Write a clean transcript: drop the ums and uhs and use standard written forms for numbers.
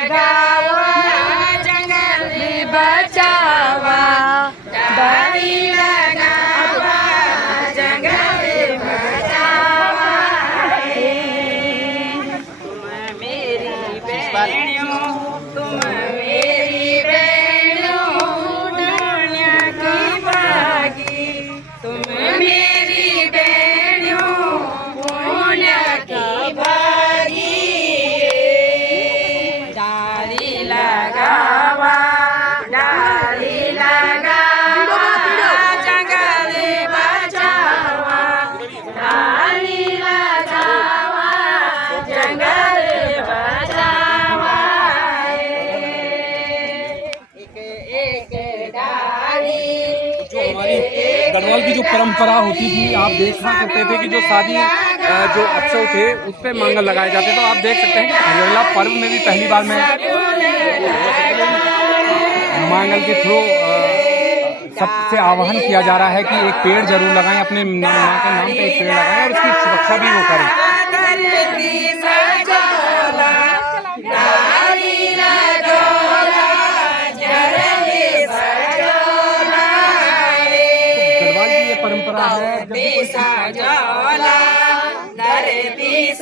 लगावा जंगल बचावा, डाली लगावा जंगल बचावा। तुम मेरी बहनियों, तुम मेरी बहनियों, दुनिया की भागी। तुम मेरी बहनियों, दुनिया की भागी। डाली लगावा, डाली लगावा जंगल बचावा, डाली लगावा जंगल बचावा। एक एक डाली जो हमारी गढ़वाल की जो परंपरा होती थी, आप देखा करते थे कि जो शादी जो उत्सव थे उस पे मांगल लगाए जाते, तो आप देख सकते हैं कि हरियाणा पर्व में भी पहली बार में मांगल के थ्रू सबसे आह्वान किया जा रहा है कि एक पेड़ जरूर लगाएं, अपने माँ के नाम पे एक पेड़ लगाएं और उसकी सुरक्षा भी वो करें। गढ़वाल की ये परंपरा है, सजोला धरती